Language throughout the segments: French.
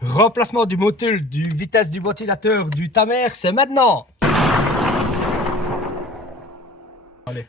Remplacement du motul, du vitesse du ventilateur, du tamer, c'est maintenant. Allez.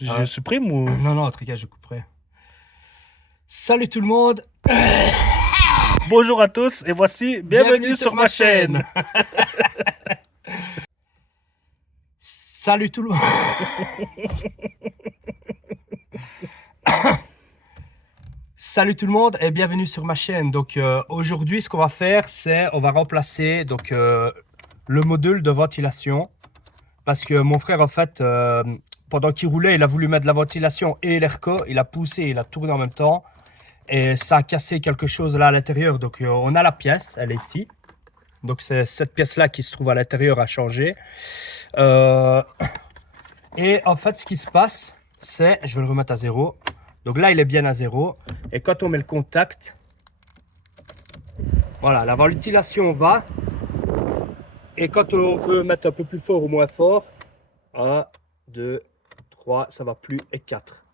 Je supprime ou... Non, non, truc, je couperai. Salut tout le monde. Bonjour à tous et voici, bienvenue sur ma chaîne. Salut tout le monde. Salut tout le monde et bienvenue sur ma chaîne. Donc aujourd'hui, ce qu'on va faire, c'est on va remplacer donc le module de ventilation parce que mon frère en fait pendant qu'il roulait, il a voulu mettre de la ventilation et l'airco, il a poussé, il a tourné en même temps et ça a cassé quelque chose là à l'intérieur. Donc on a la pièce, elle est ici. Donc c'est cette pièce là qui se trouve à l'intérieur à changer. Et en fait, ce qui se passe, c'est, je vais le remettre à 0. Donc là, il est bien à 0. Et quand on met le contact, voilà, la ventilation va. Et quand on veut mettre un peu plus fort ou moins fort, 1, 2, 3, ça va plus, et 4.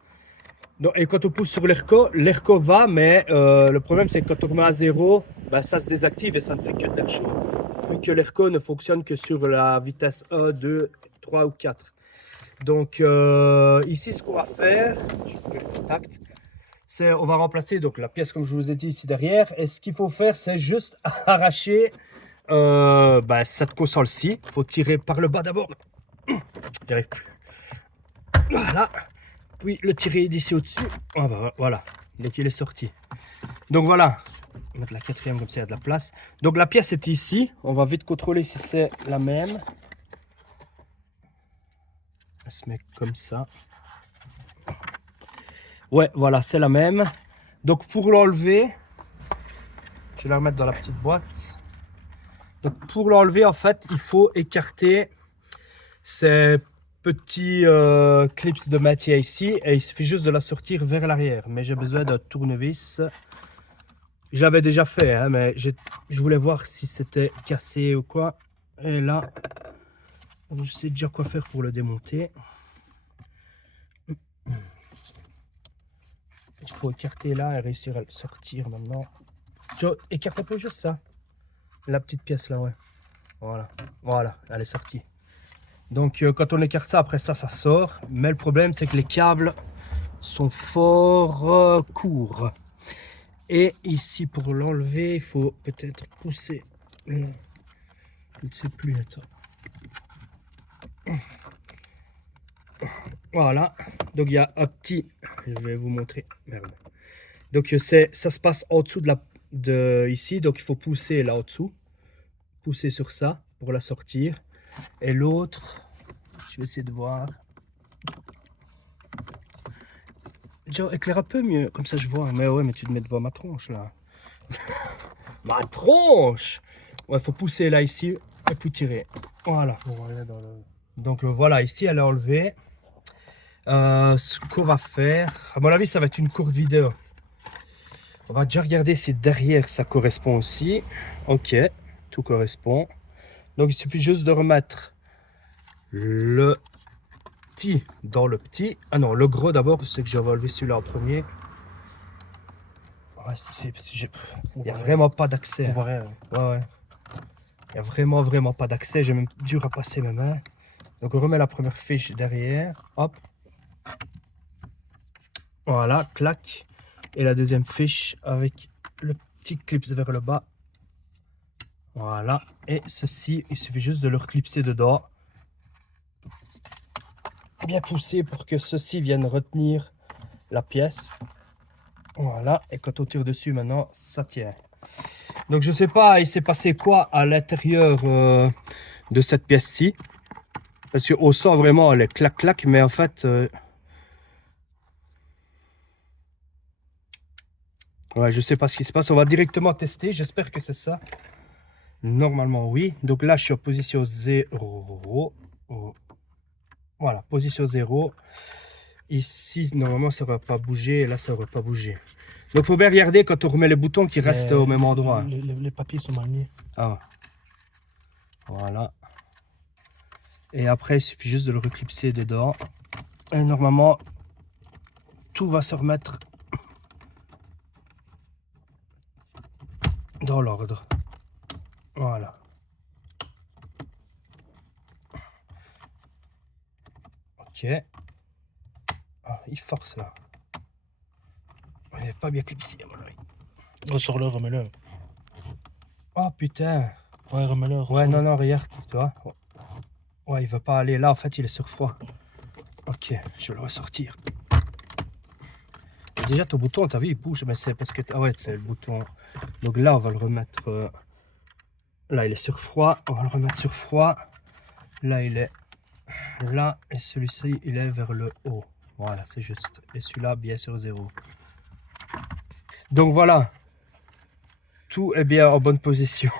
Donc, et quand on pousse sur l'airco va, mais le problème c'est que quand on remet à 0, ben, ça se désactive et ça ne fait que de l'air chaud. Vu que l'airco ne fonctionne que sur la vitesse 1, 2, 3 ou 4. Donc ici, ce qu'on va faire, je vais le contact, c'est on va remplacer donc la pièce comme je vous ai dit ici derrière. Et ce qu'il faut faire, c'est juste arracher cette console-ci. Il faut tirer par le bas d'abord. J'y arrive plus. Voilà. Puis le tirer d'ici au-dessus. Ah bah, voilà. Donc il est sorti. Donc voilà. On va mettre la quatrième comme ça, il y a de la place. Donc la pièce est ici. On va vite contrôler si c'est la même. Elle se met comme ça. Ouais, voilà, c'est la même. Donc pour l'enlever, je vais la remettre dans la petite boîte. Donc pour l'enlever, en fait, il faut écarter ces petits clips de matière ici. Et il suffit juste de la sortir vers l'arrière. Mais j'ai besoin d'un tournevis. J'avais déjà fait, hein, mais je voulais voir si c'était cassé ou quoi. Et là, je sais déjà quoi faire pour le démonter. Il faut écarter là et réussir à le sortir maintenant. Joe, écarte un peu juste ça. La petite pièce là, ouais. Voilà, voilà, elle est sortie. Donc quand on écarte ça, après ça, ça sort. Mais le problème, c'est que les câbles sont fort courts. Et ici, pour l'enlever, il faut peut-être pousser. Je ne sais plus, attends. Voilà, donc il y a un petit... Je vais vous montrer. Merde. Donc ça se passe en dessous de ici, donc il faut pousser là en dessous. Pousser sur ça pour la sortir. Et l'autre, je vais essayer de voir. Joe, éclaire un peu mieux, comme ça je vois. Mais ouais, mais tu te mets devant ma tronche là. Ma tronche! Ouais, faut pousser là ici et puis tirer. Voilà. Donc voilà, ici elle est enlevée. Ce qu'on va faire, à mon avis, ça va être une courte vidéo. On va déjà regarder si derrière ça correspond aussi. Ok, tout correspond. Donc il suffit juste de remettre le petit dans le petit. Ah non, le gros d'abord, c'est que j'avais enlevé celui-là en premier. Ouais, il n'y a vraiment pas d'accès. On voit rien. Ouais, ouais. Il n'y a vraiment pas d'accès. J'ai même dur à passer mes mains. Donc on remet la première fiche derrière. Hop. Voilà, clac. Et la deuxième fiche avec le petit clips vers le bas. Voilà. Et ceci, il suffit juste de le reclipser dedans. Bien pousser pour que ceci vienne retenir la pièce. Voilà. Et quand on tire dessus maintenant, ça tient. Donc je sais pas, il s'est passé quoi à l'intérieur de cette pièce-ci. Parce qu'on sent vraiment les clac-clac, mais en fait... ouais, je sais pas ce qui se passe. On va directement tester. J'espère que c'est ça. Normalement, oui. Donc là, je suis en position 0. Voilà, position 0. Ici, normalement, ça ne va pas bouger. Et là, ça ne va pas bouger. Donc, il faut bien regarder quand on remet les boutons qui restent au même endroit. Les papiers sont mal mis. Ah, voilà. Et après, il suffit juste de le reclipser dedans. Et normalement, tout va se remettre. dans l'ordre. Voilà. Ok. Ah, il force là. Il n'est pas bien clipsé à mon avis. Ressors-le, remets-le. Oh putain. Ouais, remets-le. Ouais, non, non, regarde, tu vois. Ouais, il veut pas aller là, en fait, il est sur froid. Ok, je vais le ressortir. Et déjà, ton bouton, t'as vu, il bouge, mais c'est parce que... Ah ouais, c'est le bouton. Donc là, on va le remettre... Là, il est sur froid, on va le remettre sur froid. Là, il est là, et celui-ci, il est vers le haut. Voilà, c'est juste. Et celui-là, bien sur 0. Donc voilà. Tout est bien en bonne position.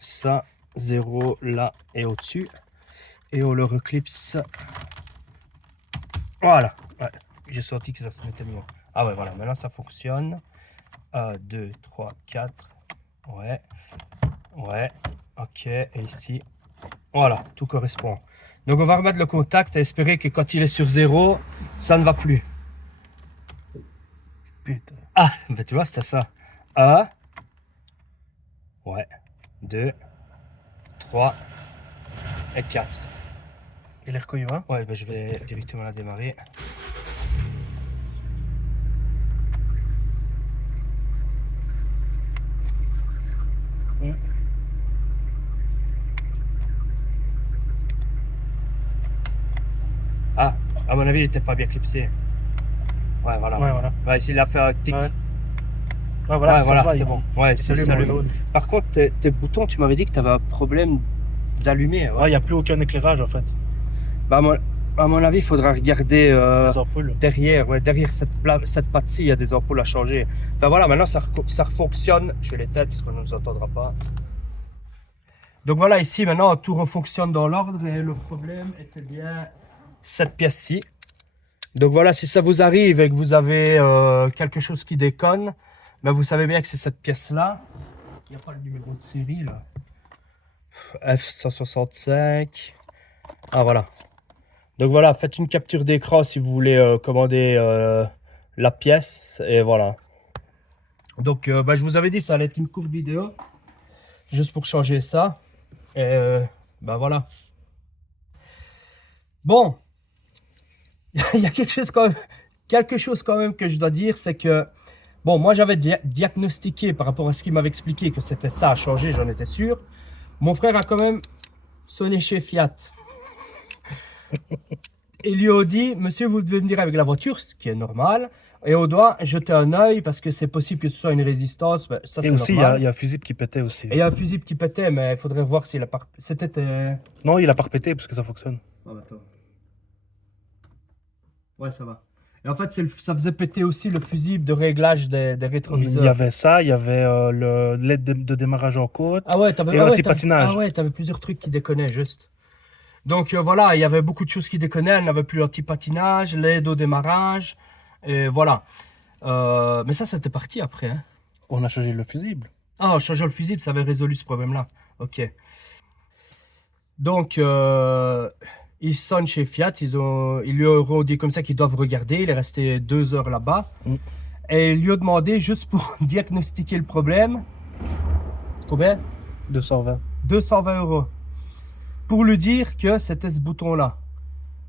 Ça, 0 là et au-dessus. Et on le reclipse. Voilà. Ouais, j'ai senti que ça se mettait mieux. Ah ouais, voilà. Maintenant, ça fonctionne. 1, 2, 3, 4. Ouais. Ouais. Ok. Et ici. Voilà. Tout correspond. Donc, on va remettre le contact et espérer que quand il est sur 0, ça ne va plus. Putain. Ah, ben tu vois, c'était ça. 1. Ouais. 2. 3. Et 4. Il est reconnu, hein? Ouais, ben je vais directement la démarrer. Ah, à mon avis, il n'était pas bien clipsé. Ouais, voilà. Ouais, voilà. Ouais, il a fait un tic. Ouais. Ouais, voilà, Ouais, ça voilà, se voit, c'est bon. Ouais, c'est s'allume en ça. jaune. Par contre, tes boutons, tu m'avais dit que tu avais un problème d'allumer. Ouais, il n'y a plus aucun éclairage en fait. Bah, à mon avis, il faudra regarder Les ampoules. derrière. Ouais, derrière cette patte-ci, il y a des ampoules à changer. Enfin voilà, maintenant ça fonctionne. Je vais l'éteindre parce qu'on ne nous entendra pas. Donc voilà, ici maintenant tout refonctionne dans l'ordre et le problème était bien cette pièce-ci. Donc voilà, si ça vous arrive et que vous avez quelque chose qui déconne, ben vous savez bien que c'est cette pièce-là. Il n'y a pas le numéro de série là. F165. Ah voilà. Donc voilà, faites une capture d'écran si vous voulez commander la pièce. Et voilà. Donc ben, je vous avais dit ça allait être une courte vidéo. Juste pour changer ça. Et ben voilà. Bon. Il y a quelque chose quand même que je dois dire, c'est que bon, moi j'avais diagnostiqué par rapport à ce qu'il m'avait expliqué que c'était ça à changer, j'en étais sûr. Mon frère a quand même sonné chez Fiat. Et lui a dit, monsieur, vous devez venir avec la voiture, ce qui est normal. Et on doit jeter un œil parce que c'est possible que ce soit une résistance. Ben, ça, Et aussi, il y, normal. a un fusible qui pétait aussi. Et il y a un fusible qui pétait, mais il faudrait voir s'il a pas... C'était... Non, il a pas repété parce que ça fonctionne. Oh, attends. Ouais, ça va. Et en fait, ça faisait péter aussi le fusible de réglage des rétroviseurs. Il y avait ça, il y avait l'aide de démarrage en côte Ah ouais, et l'anti-patinage. Ah ouais, t'avais plusieurs trucs qui déconnaient, juste. Donc voilà, il y avait beaucoup de choses qui déconnaient. Elle n'avait plus l'anti-patinage, l'aide au démarrage, et voilà. Mais ça, c'était parti après. Hein. On a changé le fusible. Ah, en changeant le fusible, ça avait résolu ce problème-là. Ok. Donc, ils sonnent chez Fiat, ils lui ont dit comme ça qu'ils doivent regarder. Il est resté 2 heures là-bas. Et ils lui ont demandé, juste pour diagnostiquer le problème, combien? 220. 220 €. Pour lui dire que c'était ce bouton-là.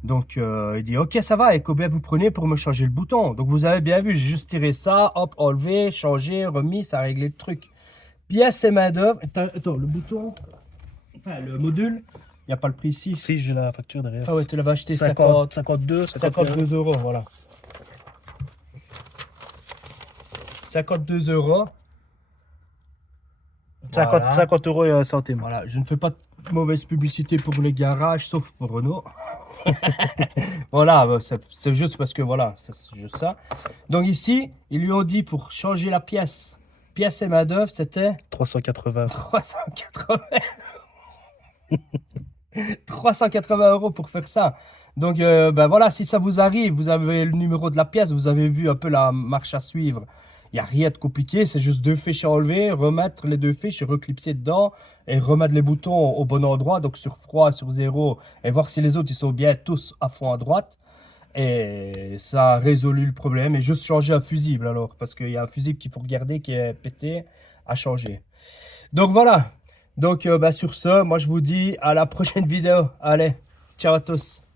Donc, il dit, ok, ça va, et combien vous prenez pour me changer le bouton? Donc, vous avez bien vu, j'ai juste tiré ça, hop, enlevé, changé, remis, ça a réglé le truc. Pièce et main d'œuvre. Attends, le bouton, enfin, le module, il n'y a pas le prix ici. Si, j'ai la facture derrière. Ah ouais, tu l'avais acheté 52 €, voilà. 52 €. 50 € et un centime. Voilà, je ne fais pas de mauvaise publicité pour les garages, sauf pour Renault. Voilà, c'est juste parce que voilà, c'est juste ça. Donc ici, ils lui ont dit pour changer la pièce et main d'œuvre, c'était 380. 380. 380 € pour faire ça. Donc ben voilà, si ça vous arrive, vous avez le numéro de la pièce, vous avez vu un peu la marche à suivre. Il n'y a rien de compliqué, c'est juste 2 fiches à enlever, remettre les 2 fiches, reclipser dedans et remettre les boutons au bon endroit, donc sur froid, sur 0, et voir si les autres ils sont bien tous à fond à droite. Et ça a résolu le problème. Et juste changer un fusible alors, parce qu'il y a un fusible qu'il faut regarder qui est pété à changer. Donc voilà. Donc sur ce, moi je vous dis à la prochaine vidéo. Allez, ciao à tous.